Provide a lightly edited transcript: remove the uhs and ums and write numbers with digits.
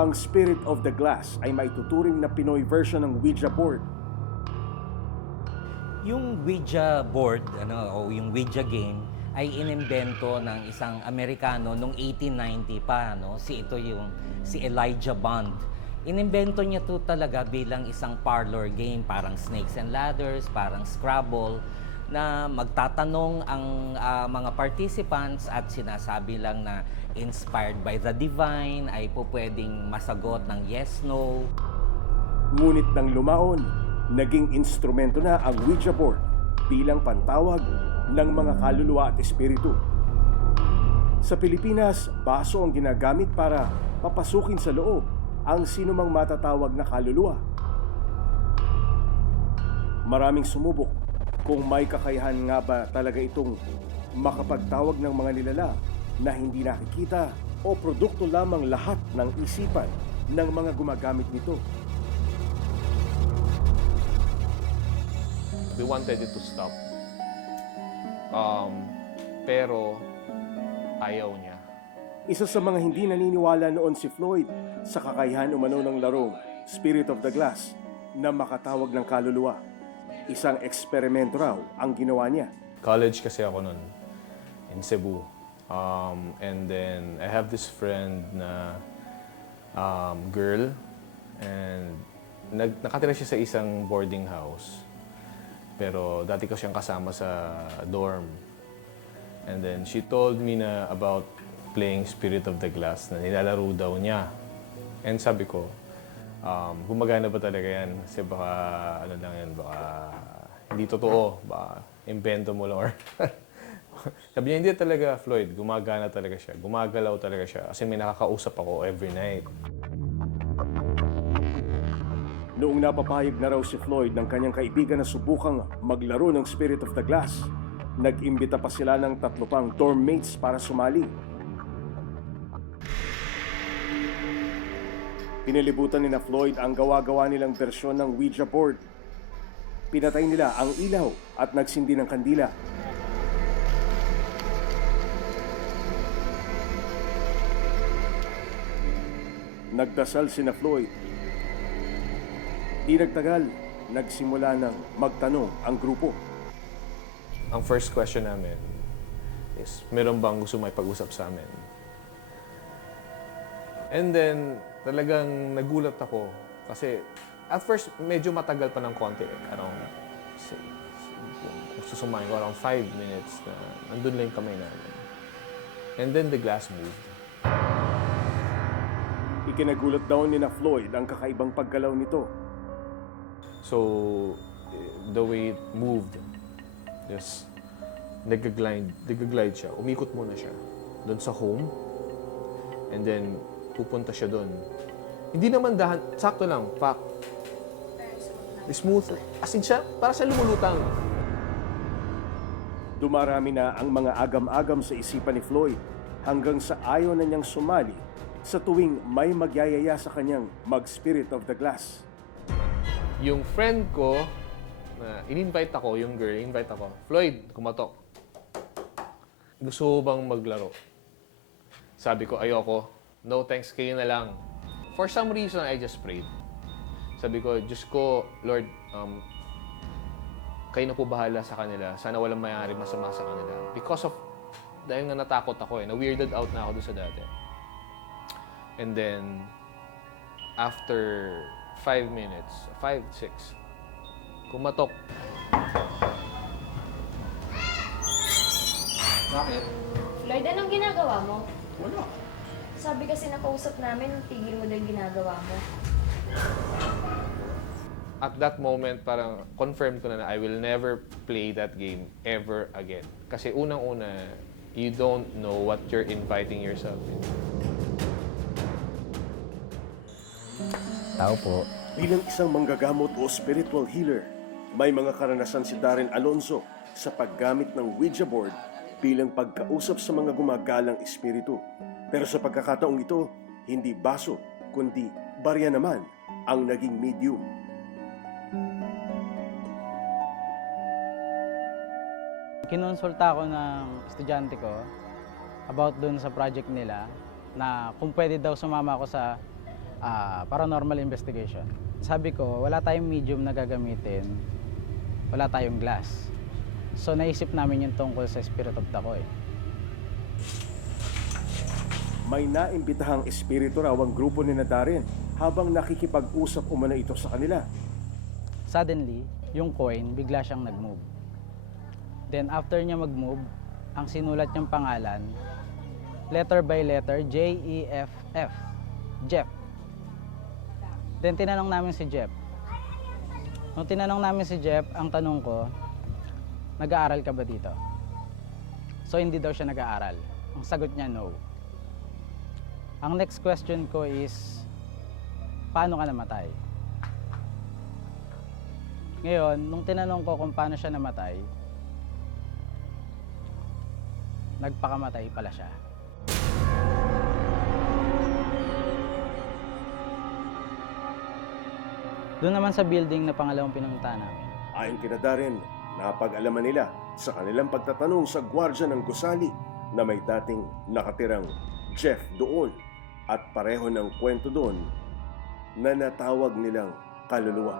Ang Spirit of the Glass ay maituturing na Pinoy version ng Ouija board. Yung Ouija board, o yung Ouija game, ay inimbento ng isang Amerikano noong 1890 pa, si Elijah Bond. Inimbento niya to talaga bilang isang parlor game, parang Snakes and Ladders, parang Scrabble, na magtatanong ang mga participants at sinasabi lang na inspired by the divine, ay po pwedeng masagot ng yes, no. Ngunit nang lumaon, naging instrumento na ang Ouija board bilang pantawag ng mga kaluluwa at espiritu. Sa Pilipinas, baso ang ginagamit para papasukin sa loob ang sinumang matatawag na kaluluwa. Maraming sumubok kung may kakayahan nga ba talaga itong makapagtawag ng mga nilala na hindi nakikita o produkto lamang lahat ng isipan ng mga gumagamit nito. We wanted it to stop. Pero ayaw niya. Isa sa mga hindi naniniwala noon si Floyd sa kakayahan umano ng larong Spirit of the Glass na makatawag ng kaluluwa. Isang eksperimento raw ang ginawa niya. College kasi ako nun, in Cebu. And then I have this friend na girl, and nakatira siya sa isang boarding house. Pero dati ko siyang kasama sa dorm. And then she told me na about playing Spirit of the Glass na nilalaro daw niya. And sabi ko, gumagana ba talaga yan? Kasi baka, baka hindi totoo. Baka invento mo lang. Or sabi niya, hindi talaga, Floyd. Gumagana talaga siya. Gumagalaw talaga siya. Kasi may nakakausap ako every night. Noong napapahayag na raw si Floyd ng kanyang kaibigan na subukang maglaro ng Spirit of the Glass, nag-imbita pa sila ng 3 pang dorm mates para sumali. Pinilibutan ni na Floyd ang gawa-gawa nilang bersyon ng Ouija board. Pinatay nila ang ilaw at nagsindi ng kandila. Nagdasal si na Floyd. Di nagtagal, nagsimula ng magtanong ang grupo. Ang first question namin is, meron bang gusto may pag-usap sa amin? And then, talagang nagulat ako. Kasi, at first, medyo matagal pa ng konti. Around, kung susumahin ko, around 5 minutes na nandun lang yung kamay namin. And then, the glass moved. Ikinagulat daw ni na Floyd ang kakaibang paggalaw nito. So, the way it moved, yes, nag-glide siya. Umikot muna siya doon sa home. And then, pupunta siya doon. Hindi naman dahan, sakto lang, pak. Smooth. As in siya, para siya lumulutang. Dumarami na ang mga agam-agam sa isipan ni Floyd hanggang sa ayaw na niyang sumali sa tuwing may magyayaya sa kanyang mag-Spirit of the Glass. Yung friend ko, na in-invite ako, yung girl, invite ako, Floyd, kumatok. Gusto mo bang maglaro? Sabi ko, ayoko. No thanks, kayo na lang. For some reason, I just prayed. Sabi ko, Diyos ko, Lord, kayo na po bahala sa kanila. Sana walang mayari masama sa kanila. Because of, dahil nga natakot ako na-weirded out na ako doon sa dati. And then, after 5 minutes, 5, 6, kumatok. Bakit? Lloyd, anong ginagawa mo? Wala. Sabi kasi nakausap namin, tigil mo din ginagawa mo. At that moment, parang confirm ko na I will never play that game ever again. Kasi unang-una, you don't know what you're inviting yourself into. Tao po. Bilang isang manggagamot o spiritual healer, may mga karanasan si Darren Alonzo sa paggamit ng Ouija board bilang pagkausap sa mga gumagalang espiritu. Pero sa pagkakataong ito, hindi baso, kundi barya naman ang naging medium. Kinonsulta ako ng estudyante ko about dun sa project nila na kung pwede daw sumama ako sa paranormal investigation. Sabi ko, wala tayong medium na gagamitin, wala tayong glass. So naisip namin yung tungkol sa Spirit of Dakoy. May naimbitahang espiritu raw ang grupo ni Darren habang nakikipag-usap umano ito sa kanila. Suddenly, yung coin bigla siyang nag-move. Then after niya mag-move, ang sinulat niyang pangalan, letter by letter, J-E-F-F, Jeff. Then tinanong namin si Jeff. Nung tinanong namin si Jeff, ang tanong ko, nag-aaral ka ba dito? So hindi daw siya nag-aaral. Ang sagot niya, no. Ang next question ko is, paano ka namatay? Ngayon, nung tinanong ko kung paano siya namatay, nagpakamatay pala siya. Doon naman sa building na pangalawang pinuntahan namin. Ayon kina Darren, napag-alaman nila sa kanilang pagtatanong sa gwardya ng gusali na may dating nakatirang Jeff doon at pareho ng kwento doon na natawag nilang kaluluwa.